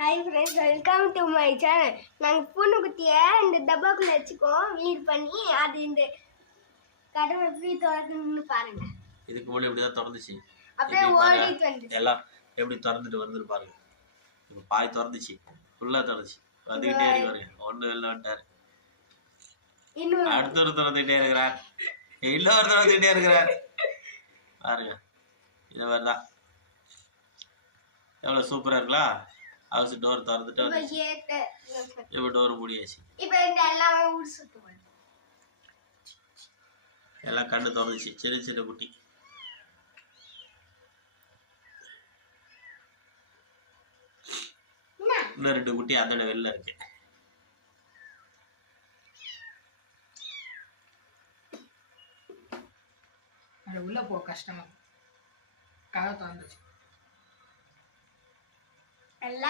Hi friends, welcome to my channel. நாங்கள் பூனைக்குட்டியை இந்த டப்பாக்குள்ள வச்சுக்கோம் வீடு பண்ணி அது இந்த கடமை எப்படி திறக்கணும்னு பாருங்க. இதுக்கு முன்னாடி இப்படி தான் திறந்துச்சு, அப்படியே ஓடிட்டு வந்துச்சு. எல்லாம் எப்படி திறந்துட்டு வந்துட்டு பாருங்க. இப்போ பாய் திறந்துச்சு, ஃபுல்லாக திறந்துச்சு, வந்துக்கிட்டே இருக்காரு. ஒன்று வெளில வந்துட்டாரு, அடுத்தவர் திறந்துக்கிட்டே இருக்கிறார், இன்னொரு திறந்துக்கிட்டே இருக்கிறார். பாருங்க, இதை மாதிரி தான். எவ்வளோ சூப்பராக இருக்கலாம். ஹவுஸ் டோர் திறந்துட்டு இப்போ டோர் மூடியாச்சு. இப்போ இந்த எல்லாமே ஊர் சுத்து எல்லாம் கண்ணு திறந்துச்சு. சின்ன சின்ன குட்டி இன்னும் 2 குட்டி அதோட வெளில இருக்கு. அது உள்ள போ கஷ்டமா கதை திறந்துச்சு. எல்லாம்